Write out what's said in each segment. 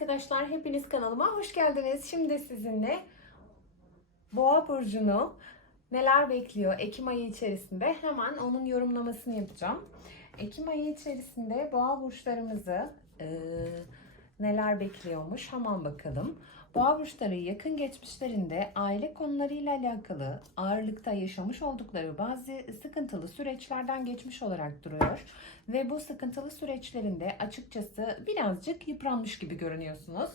arkadaşlar, hepiniz kanalıma hoş geldiniz. Şimdi sizinle Boğa burcunu neler bekliyor Ekim ayı içerisinde hemen onun yorumlamasını yapacağım. Ekim ayı içerisinde Boğa burçlarımızı e, neler bekliyormuş hemen bakalım. Boğa burçları yakın geçmişlerinde aile konularıyla alakalı ağırlıkta yaşamış oldukları bazı sıkıntılı süreçlerden geçmiş olarak duruyor. Ve bu sıkıntılı süreçlerinde açıkçası birazcık yıpranmış gibi görünüyorsunuz.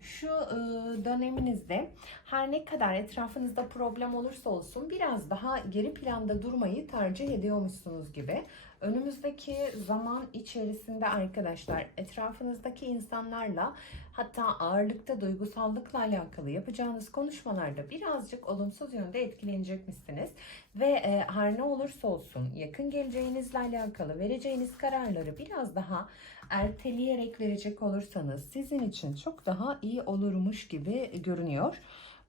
Şu e, döneminizde her ne kadar etrafınızda problem olursa olsun biraz daha geri planda durmayı tercih ediyormuşsunuz gibi. Önümüzdeki zaman içerisinde arkadaşlar etrafınızdaki insanlarla hatta ağırlıkta duygusallıkla alakalı yapacağınız konuşmalarda birazcık olumsuz yönde etkilenecekmişsiniz. Ve e, her ne olursa olsun yakın geleceğinizle alakalı vereceğiniz kararları biraz daha erteleyerek verecek olursanız sizin için çok daha iyi olurmuş gibi görünüyor.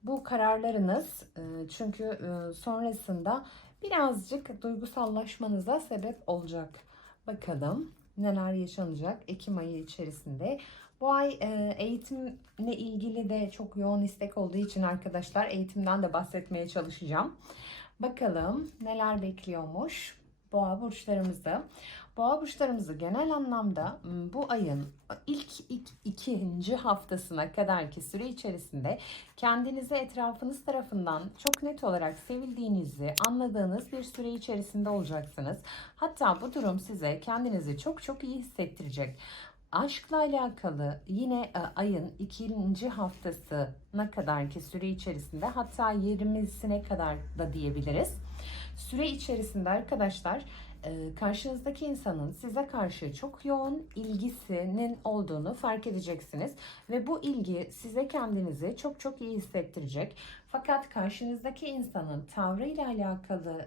Bu kararlarınız e, çünkü e, sonrasında birazcık duygusallaşmanıza sebep olacak. Bakalım neler yaşanacak Ekim ayı içerisinde. Bu ay e, eğitimle ilgili de çok yoğun istek olduğu için arkadaşlar eğitimden de bahsetmeye çalışacağım. Bakalım neler bekliyormuş boğa burçlarımızı. Boğa burçlarımızı genel anlamda bu ayın ilk, ilk ikinci haftasına kadarki süre içerisinde kendinizi etrafınız tarafından çok net olarak sevildiğinizi anladığınız bir süre içerisinde olacaksınız. Hatta bu durum size kendinizi çok çok iyi hissettirecek. Aşkla alakalı yine ayın ikinci haftasına kadarki süre içerisinde hatta 20'sine kadar da diyebiliriz. Süre içerisinde arkadaşlar karşınızdaki insanın size karşı çok yoğun ilgisinin olduğunu fark edeceksiniz ve bu ilgi size kendinizi çok çok iyi hissettirecek. Fakat karşınızdaki insanın tavrıyla alakalı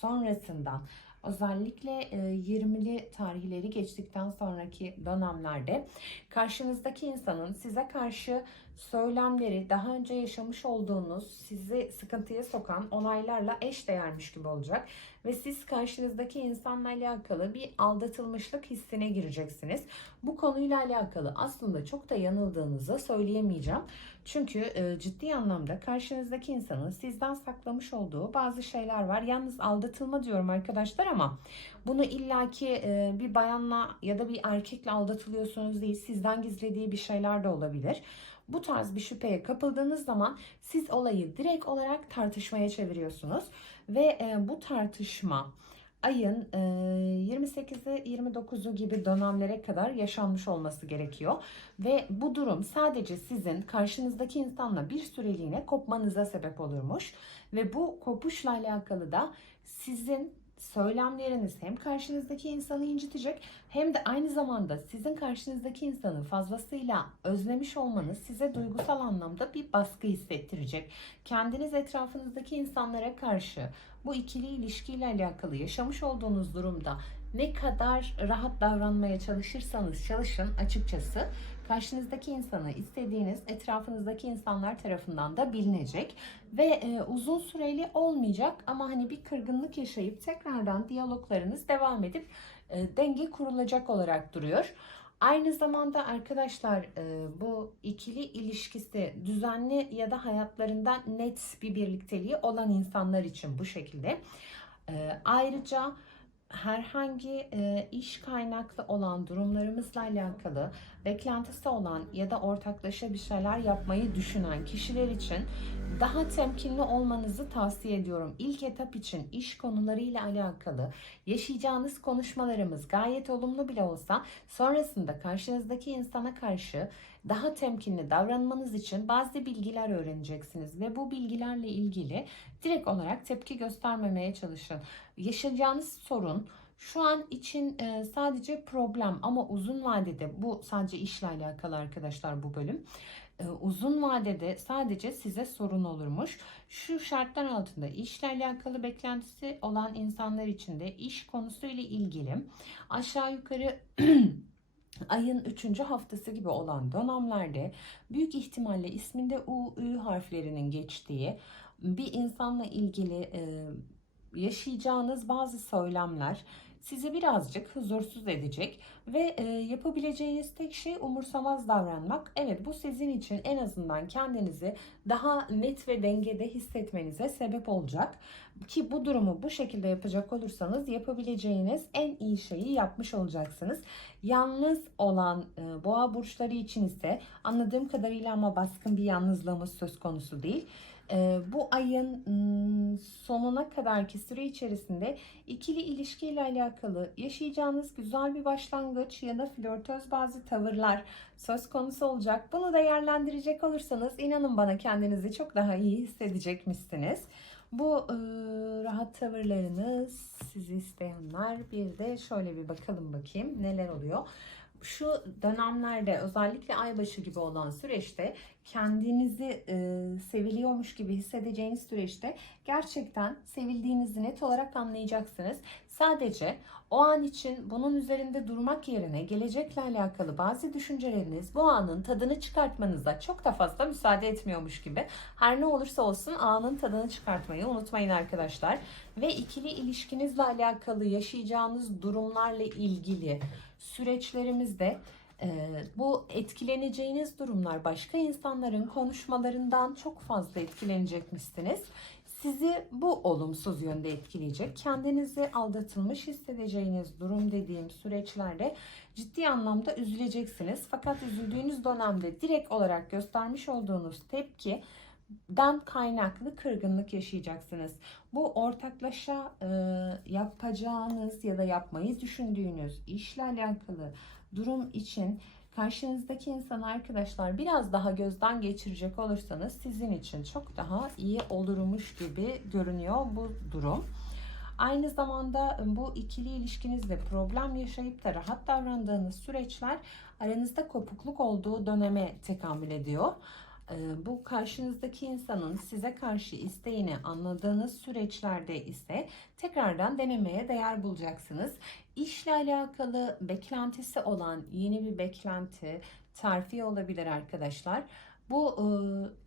sonrasından özellikle 20'li tarihleri geçtikten sonraki dönemlerde karşınızdaki insanın size karşı söylemleri daha önce yaşamış olduğunuz sizi sıkıntıya sokan olaylarla eş değermiş gibi olacak ve siz karşınızdaki insanla alakalı bir aldatılmışlık hissine gireceksiniz. Bu konuyla alakalı aslında çok da yanıldığınızı söyleyemeyeceğim. Çünkü e, ciddi anlamda karşınızdaki insanın sizden saklamış olduğu bazı şeyler var. Yalnız aldatılma diyorum arkadaşlar ama bunu illaki e, bir bayanla ya da bir erkekle aldatılıyorsunuz değil. Sizden gizlediği bir şeyler de olabilir. Bu tarz bir şüpheye kapıldığınız zaman siz olayı direkt olarak tartışmaya çeviriyorsunuz ve e, bu tartışma ayın 28'i 29'u gibi dönemlere kadar yaşanmış olması gerekiyor. Ve bu durum sadece sizin karşınızdaki insanla bir süreliğine kopmanıza sebep olurmuş. Ve bu kopuşla alakalı da sizin söylemleriniz hem karşınızdaki insanı incitecek hem de aynı zamanda sizin karşınızdaki insanı fazlasıyla özlemiş olmanız size duygusal anlamda bir baskı hissettirecek. Kendiniz etrafınızdaki insanlara karşı bu ikili ilişkiyle alakalı yaşamış olduğunuz durumda ne kadar rahat davranmaya çalışırsanız çalışın açıkçası karşınızdaki insanı istediğiniz etrafınızdaki insanlar tarafından da bilinecek ve e, uzun süreli olmayacak ama hani bir kırgınlık yaşayıp tekrardan diyaloglarınız devam edip e, denge kurulacak olarak duruyor. Aynı zamanda arkadaşlar e, bu ikili ilişkisi düzenli ya da hayatlarında net bir birlikteliği olan insanlar için bu şekilde. E, ayrıca herhangi e, iş kaynaklı olan durumlarımızla alakalı beklentisi olan ya da ortaklaşa bir şeyler yapmayı düşünen kişiler için daha temkinli olmanızı tavsiye ediyorum. İlk etap için iş konularıyla alakalı yaşayacağınız konuşmalarımız gayet olumlu bile olsa sonrasında karşınızdaki insana karşı daha temkinli davranmanız için bazı bilgiler öğreneceksiniz ve bu bilgilerle ilgili direkt olarak tepki göstermemeye çalışın. Yaşayacağınız sorun şu an için e, sadece problem ama uzun vadede bu sadece işle alakalı arkadaşlar bu bölüm. E, uzun vadede sadece size sorun olurmuş. Şu şartlar altında işle alakalı beklentisi olan insanlar için de iş konusuyla ilgili aşağı yukarı ayın 3. haftası gibi olan dönemlerde büyük ihtimalle isminde U, Ü harflerinin geçtiği bir insanla ilgili e, yaşayacağınız bazı söylemler sizi birazcık huzursuz edecek ve e, yapabileceğiniz tek şey umursamaz davranmak. Evet bu sizin için en azından kendinizi daha net ve dengede hissetmenize sebep olacak. Ki bu durumu bu şekilde yapacak olursanız yapabileceğiniz en iyi şeyi yapmış olacaksınız. Yalnız olan e, boğa burçları için ise anladığım kadarıyla ama baskın bir yalnızlığımız söz konusu değil. E, bu ayın ım, sonuna kadarki süre içerisinde ikili ilişkiyle alakalı yaşayacağınız güzel bir başlangıç ya da flörtöz bazı tavırlar söz konusu olacak. Bunu değerlendirecek olursanız inanın bana kendinizi çok daha iyi hissedecekmişsiniz. Bu e, rahat tavırlarınız sizi isteyenler bir de şöyle bir bakalım bakayım neler oluyor. Şu dönemlerde özellikle aybaşı gibi olan süreçte kendinizi e, seviliyormuş gibi hissedeceğiniz süreçte gerçekten sevildiğinizi net olarak anlayacaksınız. Sadece o an için bunun üzerinde durmak yerine gelecekle alakalı bazı düşünceleriniz bu anın tadını çıkartmanıza çok da fazla müsaade etmiyormuş gibi. Her ne olursa olsun anın tadını çıkartmayı unutmayın arkadaşlar. Ve ikili ilişkinizle alakalı yaşayacağınız durumlarla ilgili süreçlerimizde bu etkileneceğiniz durumlar başka insanların konuşmalarından çok fazla etkilenecekmişsiniz. Sizi bu olumsuz yönde etkileyecek. Kendinizi aldatılmış hissedeceğiniz durum dediğim süreçlerde ciddi anlamda üzüleceksiniz. Fakat üzüldüğünüz dönemde direkt olarak göstermiş olduğunuz tepki den kaynaklı kırgınlık yaşayacaksınız. Bu ortaklaşa e, yapacağınız ya da yapmayı düşündüğünüz işle alakalı durum için karşınızdaki insan arkadaşlar biraz daha gözden geçirecek olursanız sizin için çok daha iyi olurmuş gibi görünüyor bu durum. Aynı zamanda bu ikili ilişkinizde problem yaşayıp da rahat davrandığınız süreçler aranızda kopukluk olduğu döneme tekamül ediyor. Ee, bu karşınızdaki insanın size karşı isteğini anladığınız süreçlerde ise tekrardan denemeye değer bulacaksınız. İşle alakalı beklentisi olan yeni bir beklenti, terfi olabilir arkadaşlar. Bu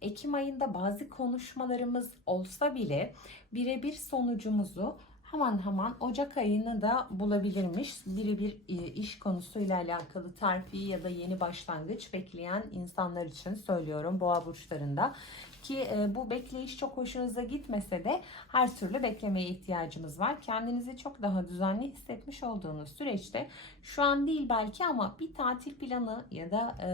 e, Ekim ayında bazı konuşmalarımız olsa bile birebir sonucumuzu hemen hemen Ocak ayını da bulabilirmiş. Birebir e, iş konusuyla alakalı terfi ya da yeni başlangıç bekleyen insanlar için söylüyorum boğa burçlarında. Ki e, bu bekleyiş çok hoşunuza gitmese de her türlü beklemeye ihtiyacımız var. Kendinizi çok daha düzenli hissetmiş olduğunuz süreçte şu an değil belki ama bir tatil planı ya da e,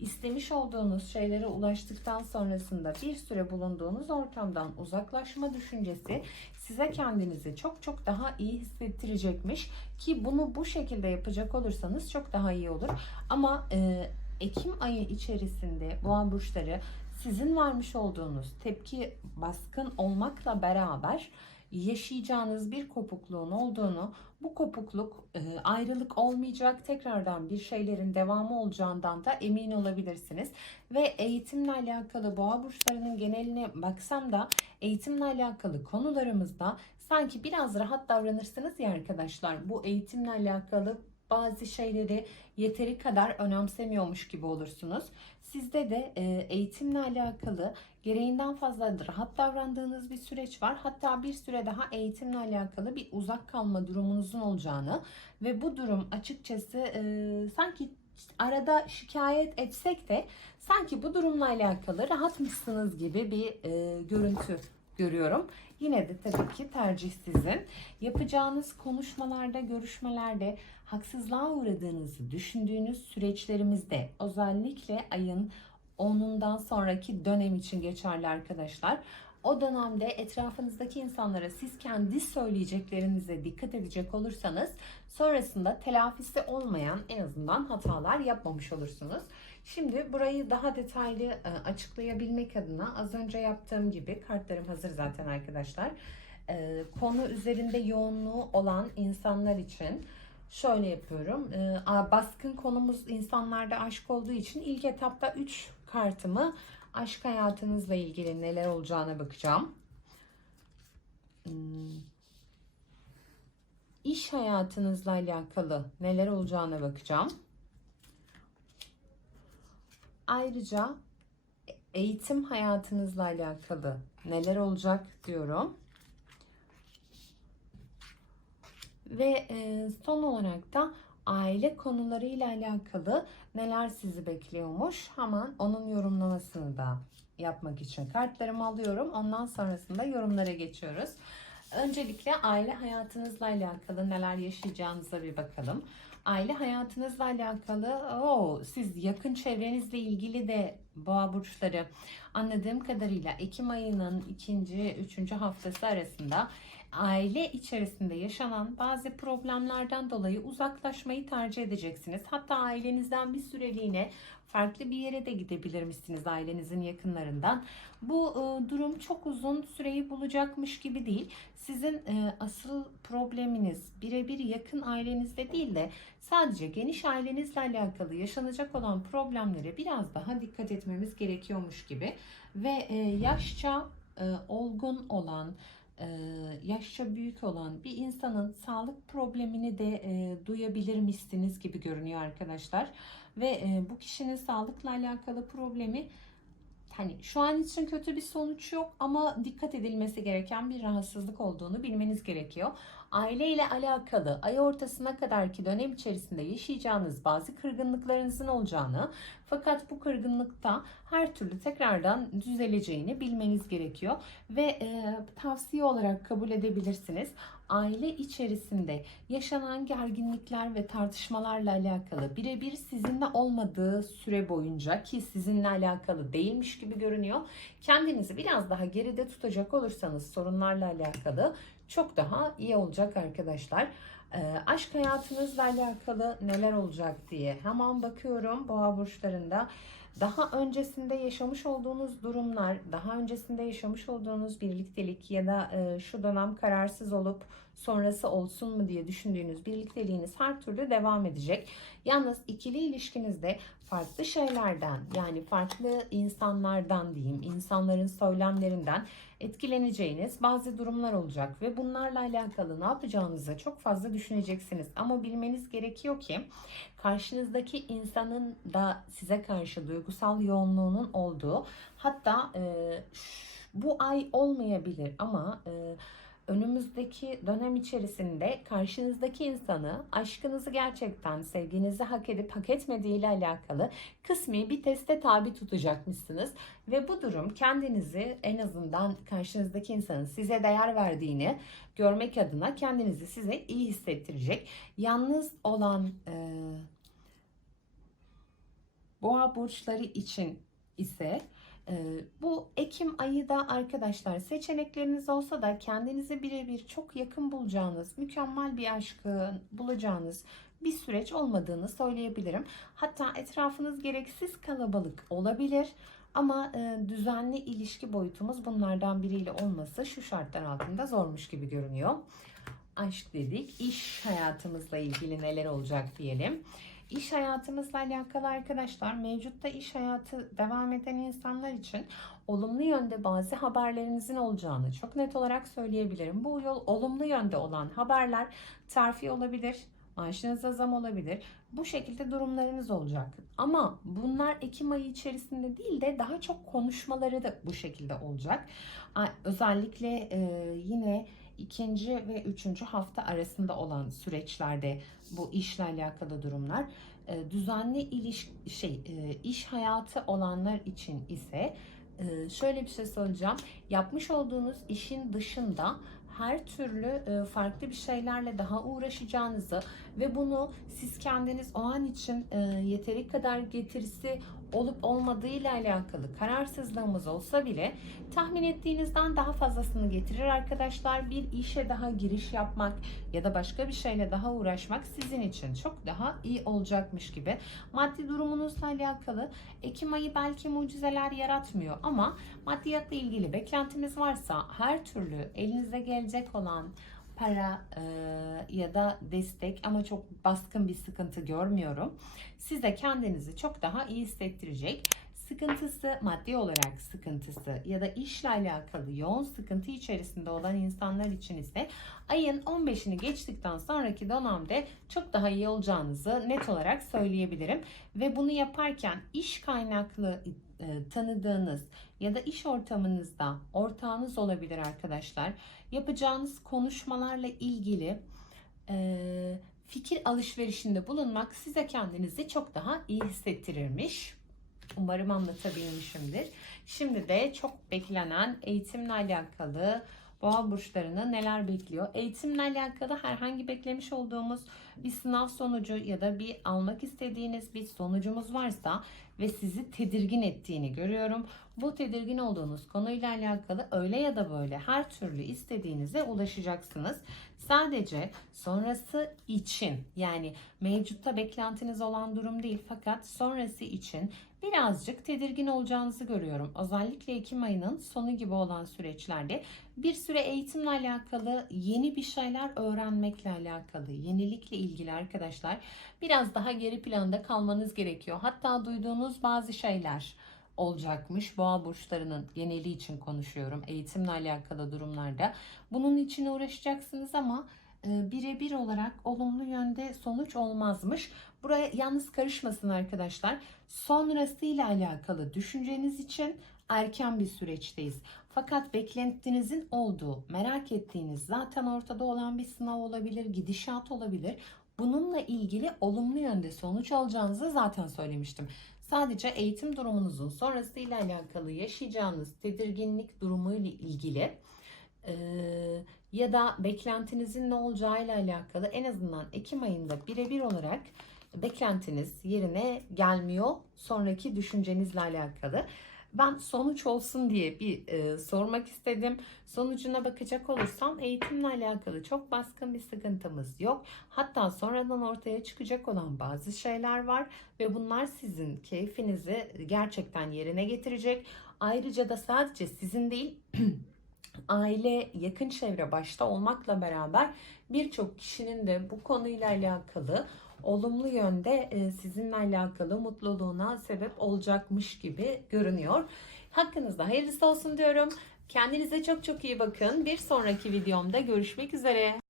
istemiş olduğunuz şeylere ulaştıktan sonrasında bir süre bulunduğunuz ortamdan uzaklaşma düşüncesi size kendinizi çok çok daha iyi hissettirecekmiş ki bunu bu şekilde yapacak olursanız çok daha iyi olur. Ama e, Ekim ayı içerisinde boğa burçları sizin vermiş olduğunuz tepki baskın olmakla beraber yaşayacağınız bir kopukluğun olduğunu, bu kopukluk e, ayrılık olmayacak, tekrardan bir şeylerin devamı olacağından da emin olabilirsiniz. Ve eğitimle alakalı boğa burçlarının geneline baksam da eğitimle alakalı konularımızda sanki biraz rahat davranırsınız ya arkadaşlar. Bu eğitimle alakalı bazı şeyleri yeteri kadar önemsemiyormuş gibi olursunuz. Sizde de e, eğitimle alakalı gereğinden fazla rahat davrandığınız bir süreç var. Hatta bir süre daha eğitimle alakalı bir uzak kalma durumunuzun olacağını ve bu durum açıkçası e, sanki arada şikayet etsek de sanki bu durumla alakalı rahatmışsınız gibi bir e, görüntü görüyorum. Yine de tabii ki tercih sizin. Yapacağınız konuşmalarda, görüşmelerde haksızlığa uğradığınızı düşündüğünüz süreçlerimizde özellikle ayın 10'undan sonraki dönem için geçerli arkadaşlar. O dönemde etrafınızdaki insanlara siz kendi söyleyeceklerinize dikkat edecek olursanız sonrasında telafisi olmayan en azından hatalar yapmamış olursunuz. Şimdi burayı daha detaylı e, açıklayabilmek adına az önce yaptığım gibi kartlarım hazır zaten arkadaşlar. E, konu üzerinde yoğunluğu olan insanlar için şöyle yapıyorum. E, baskın konumuz insanlarda aşk olduğu için ilk etapta 3 kartımı aşk hayatınızla ilgili neler olacağına bakacağım. Hmm. İş hayatınızla alakalı neler olacağına bakacağım. Ayrıca eğitim hayatınızla alakalı neler olacak diyorum. Ve e, son olarak da aile konularıyla alakalı neler sizi bekliyormuş. Hemen onun yorumlamasını da yapmak için kartlarımı alıyorum. Ondan sonrasında yorumlara geçiyoruz. Öncelikle aile hayatınızla alakalı neler yaşayacağınıza bir bakalım. Aile hayatınızla alakalı o siz yakın çevrenizle ilgili de boğa burçları anladığım kadarıyla Ekim ayının ikinci, üçüncü haftası arasında aile içerisinde yaşanan bazı problemlerden dolayı uzaklaşmayı tercih edeceksiniz. Hatta ailenizden bir süreliğine farklı bir yere de gidebilirmişsiniz ailenizin yakınlarından. Bu e, durum çok uzun süreyi bulacakmış gibi değil. Sizin e, asıl probleminiz birebir yakın ailenizde değil de sadece geniş ailenizle alakalı yaşanacak olan problemlere biraz daha dikkat etmemiz gerekiyormuş gibi ve e, yaşça e, olgun olan yaşça büyük olan bir insanın sağlık problemini de e, duyabilirmişsiniz gibi görünüyor arkadaşlar. Ve e, bu kişinin sağlıkla alakalı problemi hani şu an için kötü bir sonuç yok ama dikkat edilmesi gereken bir rahatsızlık olduğunu bilmeniz gerekiyor. Aile ile alakalı ay ortasına kadarki dönem içerisinde yaşayacağınız bazı kırgınlıklarınızın olacağını fakat bu kırgınlıkta her türlü tekrardan düzeleceğini bilmeniz gerekiyor ve e, tavsiye olarak kabul edebilirsiniz. Aile içerisinde yaşanan gerginlikler ve tartışmalarla alakalı birebir sizinle olmadığı süre boyunca ki sizinle alakalı değilmiş gibi görünüyor. Kendinizi biraz daha geride tutacak olursanız sorunlarla alakalı çok daha iyi olacak arkadaşlar. E, aşk hayatınızla alakalı neler olacak diye hemen bakıyorum boğa burçlarında. Daha öncesinde yaşamış olduğunuz durumlar, daha öncesinde yaşamış olduğunuz birliktelik ya da e, şu dönem kararsız olup sonrası olsun mu diye düşündüğünüz birlikteliğiniz her türlü devam edecek. Yalnız ikili ilişkinizde farklı şeylerden yani farklı insanlardan diyeyim, insanların söylemlerinden etkileneceğiniz bazı durumlar olacak ve bunlarla alakalı ne yapacağınızı çok fazla düşüneceksiniz. Ama bilmeniz gerekiyor ki karşınızdaki insanın da size karşı duygusal yoğunluğunun olduğu hatta e, bu ay olmayabilir ama e, önümüzdeki dönem içerisinde karşınızdaki insanı aşkınızı gerçekten sevginizi hak edip hak etmediği ile alakalı kısmi bir teste tabi tutacakmışsınız ve bu durum kendinizi en azından karşınızdaki insanın size değer verdiğini görmek adına kendinizi size iyi hissettirecek. Yalnız olan e, boğa burçları için ise bu Ekim ayı da arkadaşlar seçenekleriniz olsa da kendinizi birebir çok yakın bulacağınız, mükemmel bir aşkı bulacağınız bir süreç olmadığını söyleyebilirim. Hatta etrafınız gereksiz kalabalık olabilir. Ama e, düzenli ilişki boyutumuz bunlardan biriyle olması şu şartlar altında zormuş gibi görünüyor. Aşk dedik. İş hayatımızla ilgili neler olacak diyelim. İş hayatımızla alakalı arkadaşlar mevcutta iş hayatı devam eden insanlar için olumlu yönde bazı haberlerinizin olacağını çok net olarak söyleyebilirim. Bu yol olumlu yönde olan haberler terfi olabilir, maaşınıza zam olabilir. Bu şekilde durumlarınız olacak. Ama bunlar Ekim ayı içerisinde değil de daha çok konuşmaları da bu şekilde olacak. Özellikle yine ikinci ve üçüncü hafta arasında olan süreçlerde bu işle alakalı durumlar e, düzenli iliş şey e, iş hayatı olanlar için ise e, şöyle bir şey söyleyeceğim. Yapmış olduğunuz işin dışında her türlü farklı bir şeylerle daha uğraşacağınızı ve bunu siz kendiniz o an için yeteri kadar getirisi olup olmadığı ile alakalı kararsızlığımız olsa bile tahmin ettiğinizden daha fazlasını getirir arkadaşlar. Bir işe daha giriş yapmak ya da başka bir şeyle daha uğraşmak sizin için çok daha iyi olacakmış gibi. Maddi durumunuzla alakalı Ekim ayı belki mucizeler yaratmıyor ama maddiyatla ilgili beklentimiz varsa her türlü elinize gelecek olan para e, ya da destek ama çok baskın bir sıkıntı görmüyorum. Size kendinizi çok daha iyi hissettirecek sıkıntısı, maddi olarak sıkıntısı ya da işle alakalı yoğun sıkıntı içerisinde olan insanlar için ise ayın 15'ini geçtikten sonraki dönemde çok daha iyi olacağınızı net olarak söyleyebilirim. Ve bunu yaparken iş kaynaklı e, tanıdığınız ya da iş ortamınızda ortağınız olabilir arkadaşlar. Yapacağınız konuşmalarla ilgili e, fikir alışverişinde bulunmak size kendinizi çok daha iyi hissettirirmiş. Umarım anlatabilmişimdir. Şimdi de çok beklenen eğitimle alakalı boğa burçlarını neler bekliyor? Eğitimle alakalı herhangi beklemiş olduğumuz bir sınav sonucu ya da bir almak istediğiniz bir sonucumuz varsa ve sizi tedirgin ettiğini görüyorum. Bu tedirgin olduğunuz konuyla alakalı öyle ya da böyle her türlü istediğinize ulaşacaksınız. Sadece sonrası için yani mevcutta beklentiniz olan durum değil fakat sonrası için birazcık tedirgin olacağınızı görüyorum. Özellikle Ekim ayının sonu gibi olan süreçlerde bir süre eğitimle alakalı yeni bir şeyler öğrenmekle alakalı yenilikle ilgili arkadaşlar biraz daha geri planda kalmanız gerekiyor. Hatta duyduğunuz bazı şeyler olacakmış. Boğa burçlarının geneli için konuşuyorum. Eğitimle alakalı durumlarda. Bunun için uğraşacaksınız ama e, birebir olarak olumlu yönde sonuç olmazmış. Buraya yalnız karışmasın arkadaşlar. Sonrasıyla alakalı düşünceniz için erken bir süreçteyiz. Fakat beklentinizin olduğu, merak ettiğiniz zaten ortada olan bir sınav olabilir, gidişat olabilir. Bununla ilgili olumlu yönde sonuç alacağınızı zaten söylemiştim. Sadece eğitim durumunuzun sonrasıyla alakalı yaşayacağınız tedirginlik durumuyla ilgili e, ya da beklentinizin ne olacağıyla alakalı en azından Ekim ayında birebir olarak beklentiniz yerine gelmiyor. Sonraki düşüncenizle alakalı. Ben sonuç olsun diye bir e, sormak istedim. Sonucuna bakacak olursam eğitimle alakalı çok baskın bir sıkıntımız yok. Hatta sonradan ortaya çıkacak olan bazı şeyler var ve bunlar sizin keyfinizi gerçekten yerine getirecek. Ayrıca da sadece sizin değil aile, yakın çevre başta olmakla beraber birçok kişinin de bu konuyla alakalı olumlu yönde e, sizinle alakalı mutluluğuna sebep olacakmış gibi görünüyor. Hakkınızda hayırlısı olsun diyorum. Kendinize çok çok iyi bakın. Bir sonraki videomda görüşmek üzere.